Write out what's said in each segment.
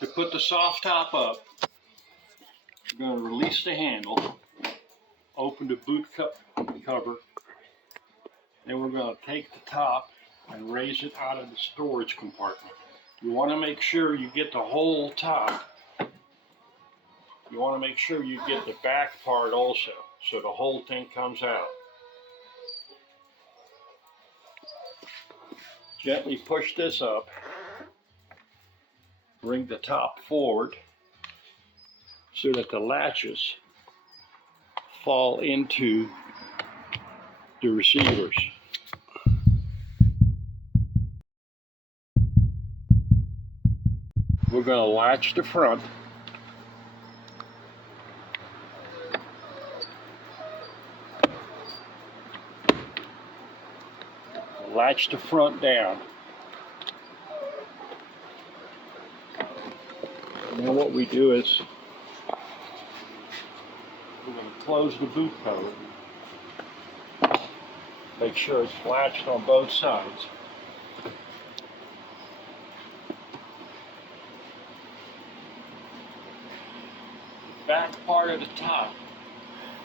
To put the soft top up, we're going to release the handle, open the boot cover, then we're going to take the top and raise it out of the storage compartment. You want to make sure you get the whole top. You want to make sure you get the back part also, so the whole thing comes out. Gently push this up. Bring the top forward so that the latches fall into the receivers. We're going to latch the front. Latch the front down. And then what we do is we're going to close the boot cover. Make sure it's latched on both sides. The back part of the top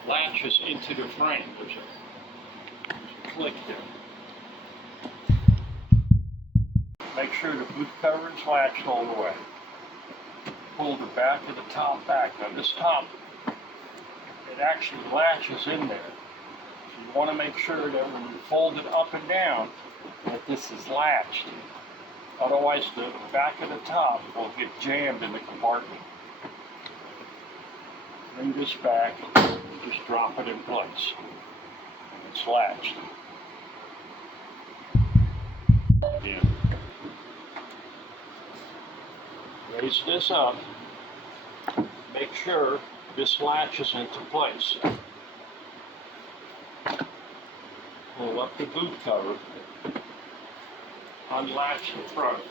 latches into the frame. There's a click there. Make sure the boot cover is latched all the way. Pull the back of the top back. Now this top, it actually latches in there. So you want to make sure that when you fold it up and down, that this is latched. Otherwise the back of the top will get jammed in the compartment. Bring this back, just drop it in place. And it's latched. Again. Raise this up, make sure this latches into place. Pull up the boot cover, unlatch the front.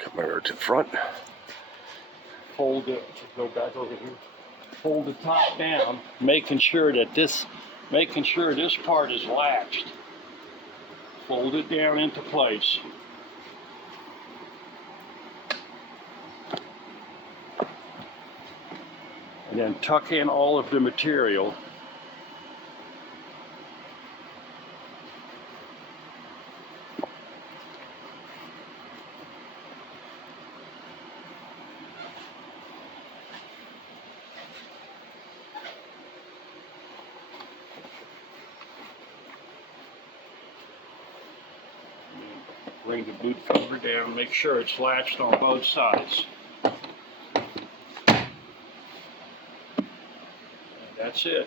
Come over to the front. Fold it, go back over here. Fold the top down, making sure this part is latched. Fold it down into place. And then tuck in all of the material. Bring the boot cover down, make sure it's latched on both sides. And that's it.